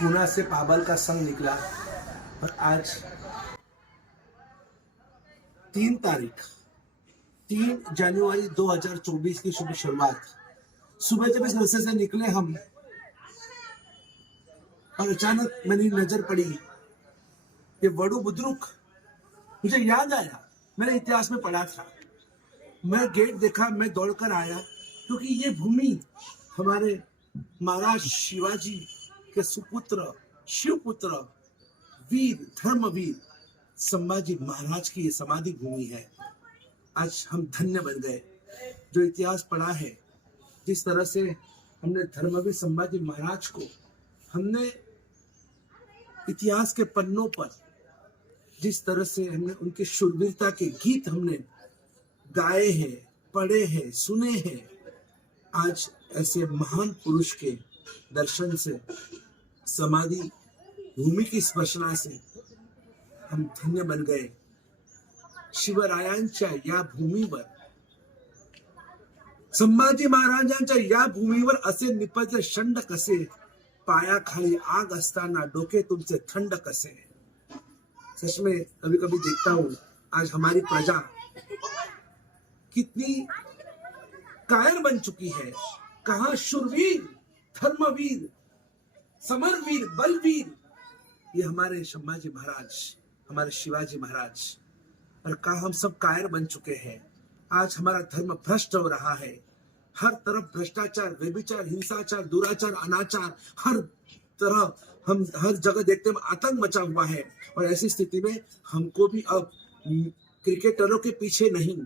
पूना से पाबल का संघ निकला और आज 3 जनवरी 2024 की शुभ शुरुआत। सुबह जब इस रस्ते से निकले हम और अचानक मेरी नजर पड़ी ये वड़ू बुद्रुक। मुझे याद आया, मैंने इतिहास में पढ़ा था। मैं गेट देखा, मैं दौड़कर आया क्योंकि ये भूमि हमारे महाराज शिवाजी के सुपुत्र शिवपुत्र वीर धर्मवीर संभाजी महाराज की ये समाधि भूमि है। आज हम धन्य बन गए। जो इतिहास पढ़ा है, जिस तरह से हमने धर्मवीर संभाजी महाराज को हमने इतिहास के पन्नों पर, जिस तरह से हमने उनके शूरवीरता के गीत हमने गाए हैं, पढ़े हैं, सुने हैं, आज ऐसे महान पुरुष के दर्शन से, समाधि भूमि की स्पर्शना से हम धन्य बन गए। शिवरायांच्या या भूमीवर, संभाजी महाराजांच्या या भूमीवर असे निपजले शंड कसे, पायाखाली आग असताना डोके तुमचे थंड कसे। सच में कभी कभी देखता हूं आज हमारी प्रजा कितनी कायर बन चुकी है। कहां शूरवीर, धर्मवीर, समरवीर, बलवीर, ये हमारे संभाजी महाराज, हमारे शिवाजी महाराज, और कहा हम सब कायर बन चुके हैं। आज हमारा धर्म भ्रष्ट हो रहा है। हर तरफ भ्रष्टाचार, व्यभिचार, हिंसाचार, दुराचार, अनाचार, हर तरह हम हर जगह देखते हैं आतंक मचा हुआ है। और ऐसी स्थिति में हमको भी अब क्रिकेटरों के पीछे नहीं,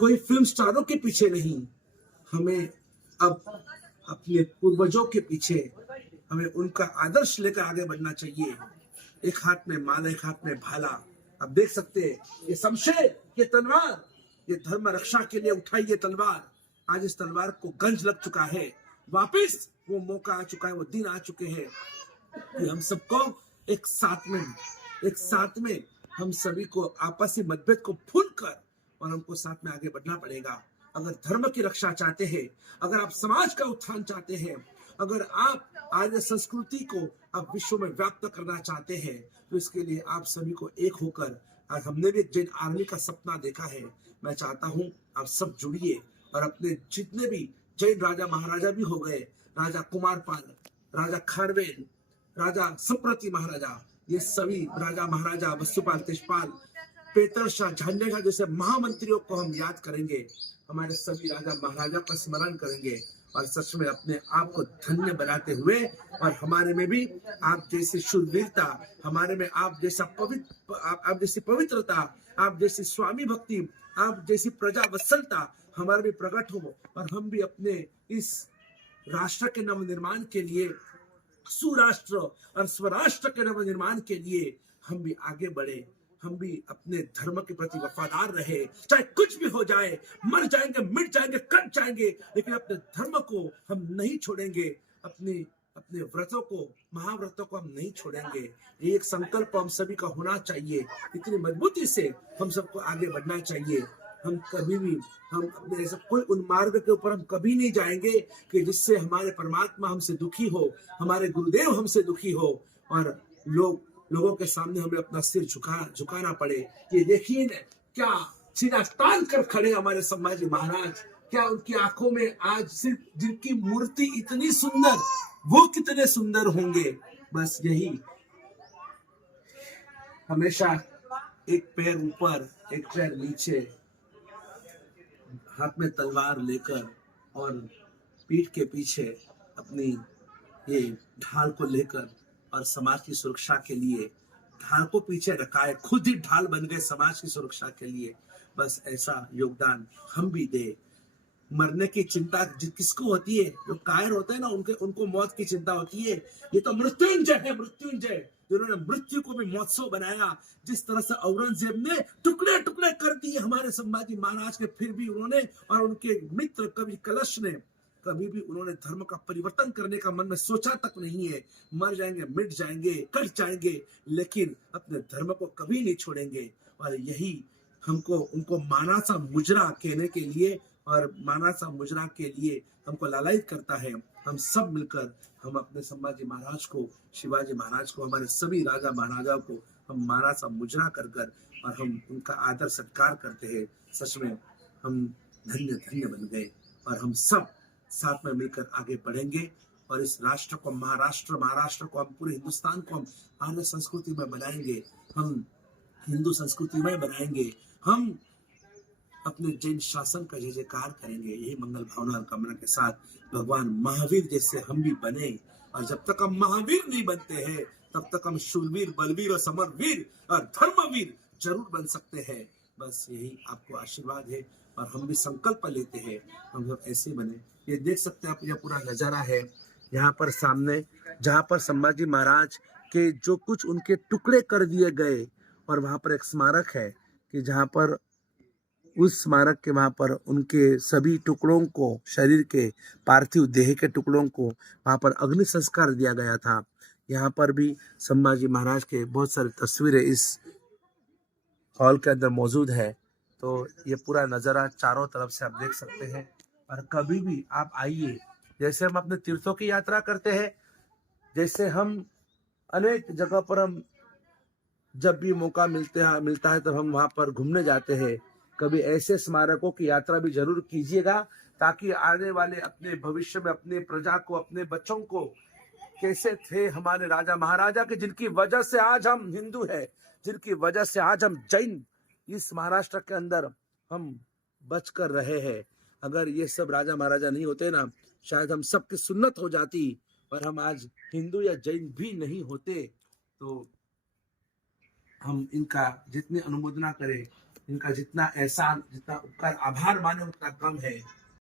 कोई फिल्म स्टारों के पीछे नहीं, हमें अब अपने पूर्वजों के पीछे, हमें उनका आदर्श लेकर आगे बढ़ना चाहिए। एक हाथ में माला, एक हाथ में भाला। अब देख सकते हैं ये शमशेर, ये तलवार, ये धर्म रक्षा के लिए उठाई ये तलवार, आज इस तलवार को गंज लग चुका है। वापिस वो मौका आ चुका है, वो दिन आ चुके हैं कि हम सबको एक साथ में हम सभी को आपसी मतभेद को भूल कर और हमको साथ में आगे बढ़ना पड़ेगा। अगर धर्म की रक्षा चाहते हैं, अगर आप समाज का उत्थान चाहते हैं, अगर आप आर्य संस्कृति को आप विश्व में व्याप्त करना चाहते हैं, तो इसके लिए आप सभी को एक होकर, आज हमने भी जैन आर्मी का सपना देखा है। मैं चाहता हूं आप सब जुड़िए और अपने जितने भी जैन राजा महाराजा भी हो गए, राजा कुमारपाल, राजा खारवेल, राजा संप्रति महाराजा, ये सभी राजा महाराजा वसुपाल, तेजपाल, पेतरशाह, झांडेगा जैसे महामंत्रियों को हम याद करेंगे, हमारे सभी राजा महाराजा का स्मरण करेंगे और सच में अपने आप को धन्य बनाते हुए, और हमारे में भी आप जैसी शूरवीरता, हमारे में आप जैसा आप जैसी पवित्रता, आप जैसी स्वामी भक्ति, आप जैसी प्रजा वत्सलता हमारे भी प्रकट हो और हम भी अपने इस राष्ट्र के नवनिर्माण के लिए, सुराष्ट्र और स्वराष्ट्र के नवनिर्माण के लिए हम भी आगे बढ़े। हम भी अपने धर्म के प्रति वफादार रहे, चाहे कुछ भी हो जाए, मर जाएंगे, मिट जाएंगे, कट जाएंगे, लेकिन अपने धर्म को हम नहीं छोड़ेंगे। अपने व्रतों को, महाव्रतों को हम नहीं छोड़ेंगे। ये एक संकल्प हम सभी का होना चाहिए। इतनी मजबूती से हम सबको आगे बढ़ना चाहिए। हम कभी भी, हम अपने ऐसा कोई उन मार्ग के ऊपर हम कभी नहीं जाएंगे कि जिससे हमारे परमात्मा हमसे दुखी हो, हमारे गुरुदेव हमसे दुखी हो और लोगों के सामने हमें अपना सिर झुकाना पड़े। ये देखिए ना, क्या सीना तान कर खड़े हमारे संभाजी महाराज, क्या उनकी आंखों में आज सिर्फ जिनकी मूर्ति इतनी सुंदर, वो कितने सुंदर होंगे। बस यही, हमेशा एक पैर ऊपर, एक पैर नीचे, हाथ में तलवार लेकर और पीठ के पीछे अपनी ये ढाल को लेकर और समाज की सुरक्षा के लिए ढाल को पीछे रखा है, खुद ही ढाल बन गए समाज की सुरक्षा के लिए। बस ऐसा योगदान हम भी दे। मरने की चिंता किसको होती है? जो कायर होते हैं ना, उनको मौत की चिंता होती है। ये तो मृत्युंजय है, मृत्युंजय, जिन्होंने मृत्यु को भी महोत्सव बनाया। जिस तरह से औरंगजेब ने टुकड़े टुकड़े कर दिए हमारे संभाजी महाराज के, फिर भी उन्होंने और उनके मित्र कवि कलश ने कभी भी उन्होंने धर्म का परिवर्तन करने का मन में सोचा तक नहीं है। मर जाएंगे, मिट जाएंगे, कट जाएंगे, लेकिन अपने धर्म को कभी नहीं छोड़ेंगे। और यही हमको उनको माना सा मुजरा कहने के लिए और मानसा मुजरा के लिए हमको लालायित करता है। हम सब मिलकर हम अपने संभाजी महाराज को, शिवाजी महाराज को, हमारे सभी राजा महाराजाओं को हम मानसा मुजरा कर कर और हम उनका आदर सत्कार करते हैं। सच में हम धन्य धन्य बन गए और हम सब साथ में मिलकर आगे बढ़ेंगे और इस राष्ट्र को, महाराष्ट्र को, हम पूरे हिंदुस्तान को हम आर्य संस्कृति में बनाएंगे, हम हिंदू संस्कृति में बनाएंगे, हम अपने जैन शासन का जय जयकार करेंगे। यही मंगल भावना और कामना के साथ भगवान महावीर जैसे हम भी बने। और जब तक हम महावीर नहीं बनते हैं तब तक हम शूरवीर, बलवीर और समरवीर और धर्मवीर जरूर बन सकते हैं। बस यही आपको आशीर्वाद है और हम भी संकल्प लेते हैं हम सब ऐसे बने। ये देख सकते हैं आप, यह पूरा नजारा है यहाँ पर सामने, जहाँ पर संभाजी महाराज के जो कुछ उनके टुकड़े कर दिए गए और वहाँ पर एक स्मारक है कि जहाँ पर उस स्मारक के वहाँ पर उनके सभी टुकड़ों को, शरीर के पार्थिव देह के टुकड़ों को वहाँ पर अग्नि संस्कार दिया गया था। यहाँ पर भी संभाजी महाराज के बहुत सारी तस्वीरें इस हॉल के अंदर मौजूद है। तो ये पूरा नज़ारा चारों तरफ से आप देख सकते हैं। और कभी भी आप आइए, जैसे हम अपने तीर्थों की यात्रा करते हैं, जैसे हम अनेक जगह पर हम जब भी मौका मिलता है तब हम वहाँ पर घूमने जाते हैं। कभी ऐसे स्मारकों की यात्रा भी जरूर कीजिएगा ताकि आने वाले अपने भविष्य में अपने प्रजा को, अपने बच्चों को कैसे थे हमारे राजा महाराजा के, जिनकी वजह से आज हम हिंदू हैं, जिनकी वजह से आज हम जैन इस महाराष्ट्र के अंदर हम बच कर रहे हैं। अगर ये सब राजा महाराजा नहीं होते ना, शायद हम सबकी सुन्नत हो जाती और हम आज हिंदू या जैन भी नहीं होते। तो हम इनका जितनी अनुमोदना करें, इनका जितना एहसान, जितना उपकार, आभार माने उतना कम है।